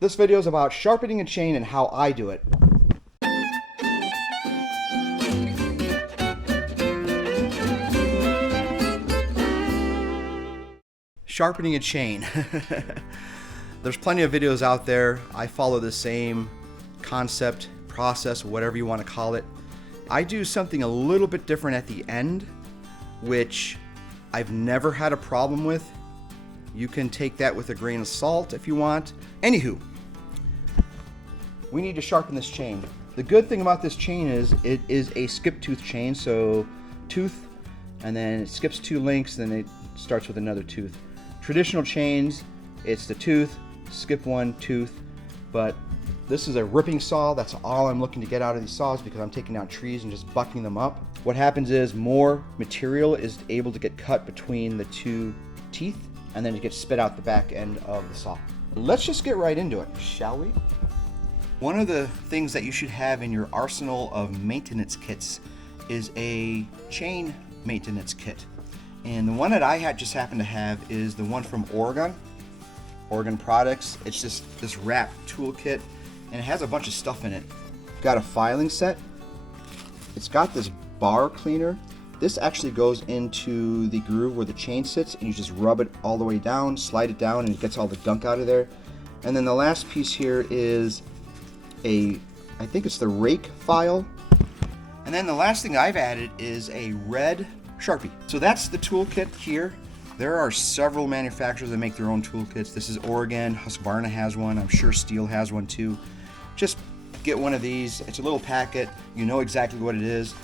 This video is about sharpening a chain and how I do it. Sharpening a chain. There's plenty of videos out there. I follow the same concept, process, whatever you want to call it. I do something a little bit different at the end, which I've never had a problem with. You can take that with a grain of salt if you want. Anywho, we need to sharpen this chain. The good thing about this chain is it is a skip tooth chain, so tooth, and then it skips 2 links, then it starts with another tooth. Traditional chains, it's the tooth, skip 1 tooth, but this is a ripping saw. That's all I'm looking to get out of these saws because I'm taking out trees and just bucking them up. What happens is more material is able to get cut between the 2 teeth, and then it gets spit out the back end of the saw. Let's just get right into it, shall we? One of the things that you should have in your arsenal of maintenance kits is a chain maintenance kit. And the one that I just happen to have is the one from Oregon Products. It's just this wrap toolkit, and it has a bunch of stuff in it. Got a filing set. It's got this bar cleaner. This actually goes into the groove where the chain sits, and you just rub it all the way down, slide it down, and it gets all the gunk out of there. And then the last piece here is I think it's the Rake file. And then the last thing I've added is a red Sharpie. So that's the toolkit here. There are several manufacturers that make their own toolkits. This is Oregon, Husqvarna has one, I'm sure Steel has one too. Just get one of these. It's a little packet. You know exactly what it is.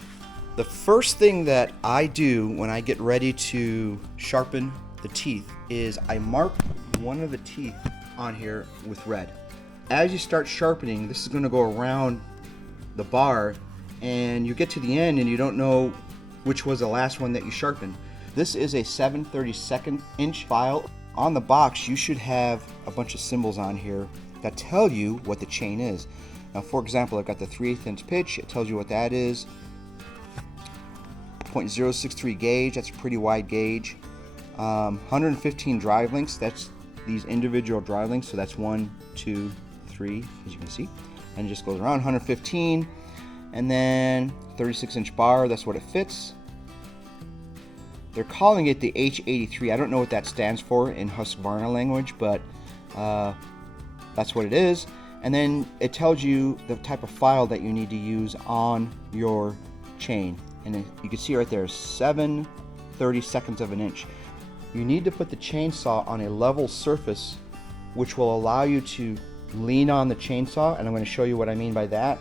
The first thing that I do when I get ready to sharpen the teeth is I mark one of the teeth on here with red. As you start sharpening, this is going to go around the bar, and you get to the end and you don't know which was the last one that you sharpened. This is a 7/32 inch file. On the box, you should have a bunch of symbols on here that tell you what the chain is. Now, for example, I've got the 3/8 inch pitch. It tells you what that is. 0.063 gauge, that's a pretty wide gauge. 115 drive links, that's these individual drive links, so that's 1, 2, 3, as you can see, and it just goes around 115. And then 36 inch bar, that's what it fits. They're calling it the H83. I don't know what that stands for in Husqvarna language, but that's what it is. And then it tells you the type of file that you need to use on your chain. And you can see right there, 7/32 of an inch. You need to put the chainsaw on a level surface, which will allow you to lean on the chainsaw, and I'm going to show you what I mean by that.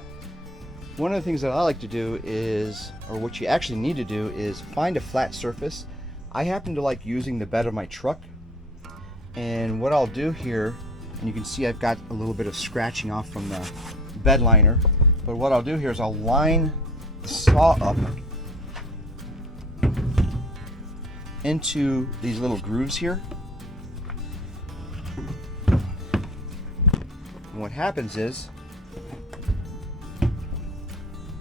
One of the things that I like to do is, or what you actually need to do, is find a flat surface. I happen to like using the bed of my truck, and what I'll do here, and you can see I've got a little bit of scratching off from the bed liner, but what I'll do here is I'll line the saw up into these little grooves here. And what happens is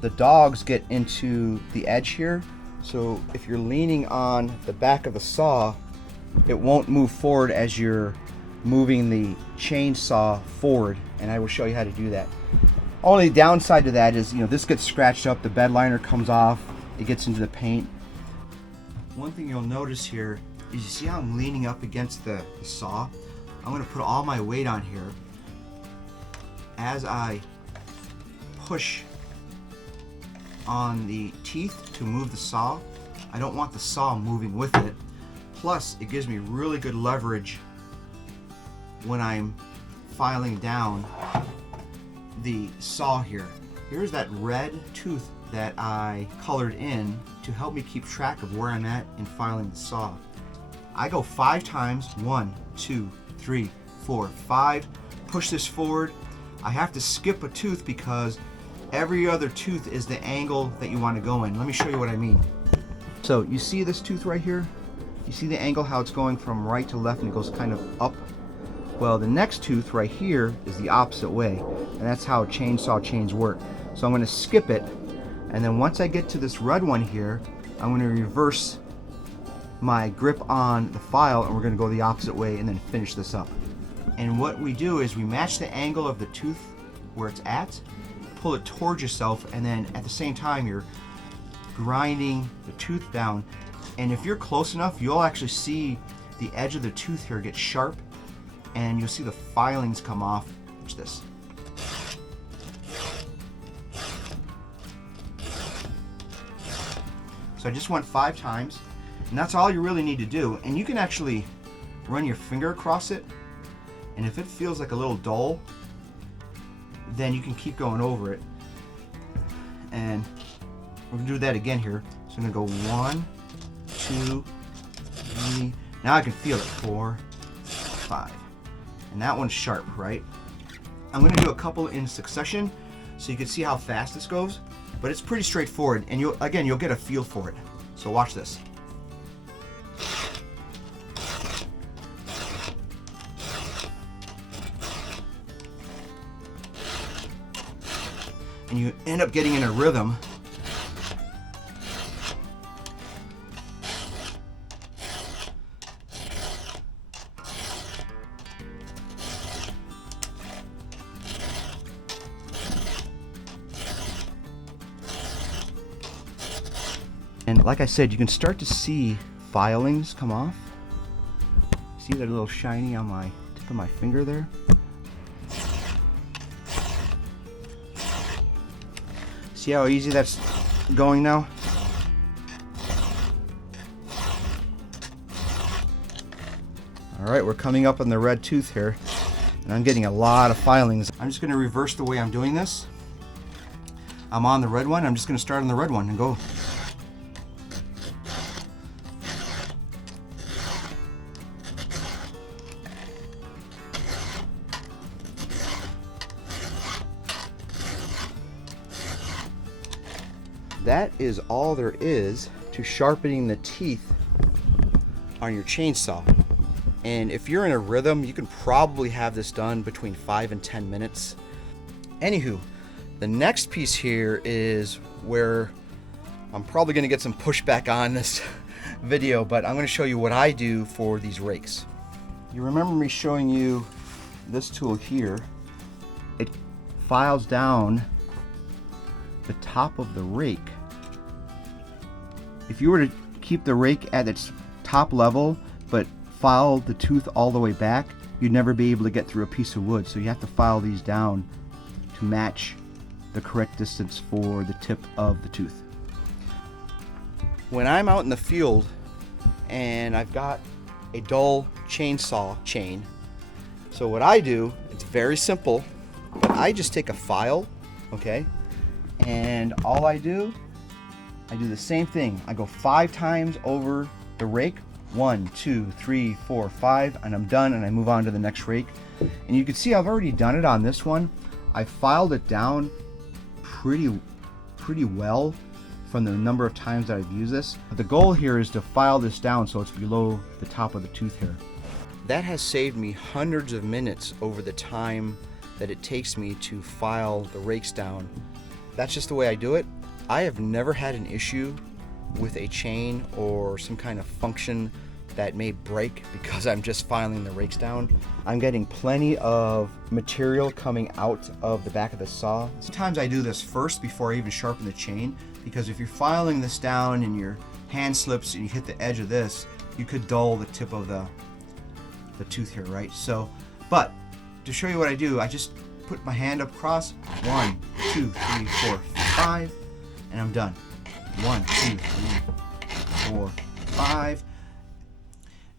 the dogs get into the edge here, so if you're leaning on the back of the saw, it won't move forward as you're moving the chainsaw forward, and I will show you how to do that. Only downside to that is, this gets scratched up, the bed liner comes off, it gets into the paint. One thing you'll notice here is, you see how I'm leaning up against the saw? I'm going to put all my weight on here. As I push on the teeth to move the saw, I don't want the saw moving with it. Plus, it gives me really good leverage when I'm filing down the saw here. Here's that red tooth that I colored in to help me keep track of where I'm at in filing the saw. I go 5 times, 1, 2, 3, 4, 5, push this forward. I have to skip a tooth because every other tooth is the angle that you want to go in. Let me show you what I mean. So you see this tooth right here? You see the angle, how it's going from right to left and it goes kind of up? Well, the next tooth right here is the opposite way, and that's how chainsaw chains work. So I'm going to skip it, and then once I get to this red one here, I'm going to reverse my grip on the file, and we're going to go the opposite way and then finish this up. And what we do is we match the angle of the tooth where it's at, pull it towards yourself, and then at the same time you're grinding the tooth down. And if you're close enough, you'll actually see the edge of the tooth here get sharp, and you'll see the filings come off. Watch this. So I just went 5 times, and that's all you really need to do. And you can actually run your finger across it, and if it feels like a little dull, then you can keep going over it. And we're gonna do that again here. So I'm gonna go 1, 2, 3. Now I can feel it. 4, 5. And that one's sharp, right? I'm gonna do a couple in succession so you can see how fast this goes, but it's pretty straightforward, and you'll get a feel for it. So watch this. And you end up getting in a rhythm. And like I said, you can start to see filings come off. See that little shiny on my tip of my finger there? See how easy that's going now? Alright, we're coming up on the red tooth here, and I'm getting a lot of filings. I'm just going to reverse the way I'm doing this. I'm on the red one. I'm just going to start on the red one and go. That is all there is to sharpening the teeth on your chainsaw. And if you're in a rhythm, you can probably have this done between 5 and 10 minutes. Anywho, the next piece here is where I'm probably going to get some pushback on this video, but I'm going to show you what I do for these rakes. You remember me showing you this tool here? It files down the top of the rake. If you were to keep the rake at its top level but file the tooth all the way back, you'd never be able to get through a piece of wood. So you have to file these down to match the correct distance for the tip of the tooth. When I'm out in the field and I've got a dull chainsaw chain, so what I do, it's very simple, but I just take a file, okay, and all I do the same thing. I go 5 times over the rake. 1, 2, 3, 4, 5, and I'm done, and I move on to the next rake. And you can see I've already done it on this one. I filed it down pretty well from the number of times that I've used this. But the goal here is to file this down so it's below the top of the tooth here. That has saved me hundreds of minutes over the time that it takes me to file the rakes down. That's just the way I do it. I have never had an issue with a chain or some kind of function that may break because I'm just filing the rakes down. I'm getting plenty of material coming out of the back of the saw. Sometimes I do this first before I even sharpen the chain, because if you're filing this down and your hand slips and you hit the edge of this, you could dull the tip of the tooth here, right? So, but to show you what I do, I just put my hand up across, 1, 2, 3, 4, 5, and I'm done. 1, 2, 3, 4, 5.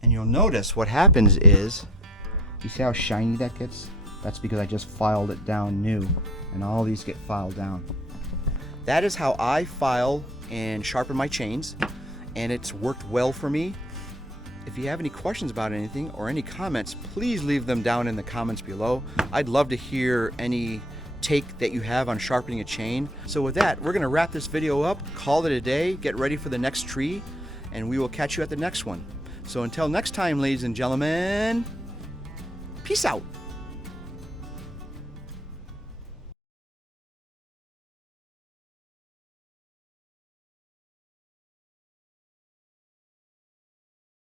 And you'll notice what happens is, you see how shiny that gets? That's because I just filed it down new, and all these get filed down. That is how I file and sharpen my chains, and it's worked well for me. If you have any questions about anything or any comments, please leave them down in the comments below. I'd love to hear any take that you have on sharpening a chain. So with that, we're gonna wrap this video up, call it a day, get ready for the next tree, and we will catch you at the next one. So until next time, ladies and gentlemen, peace out.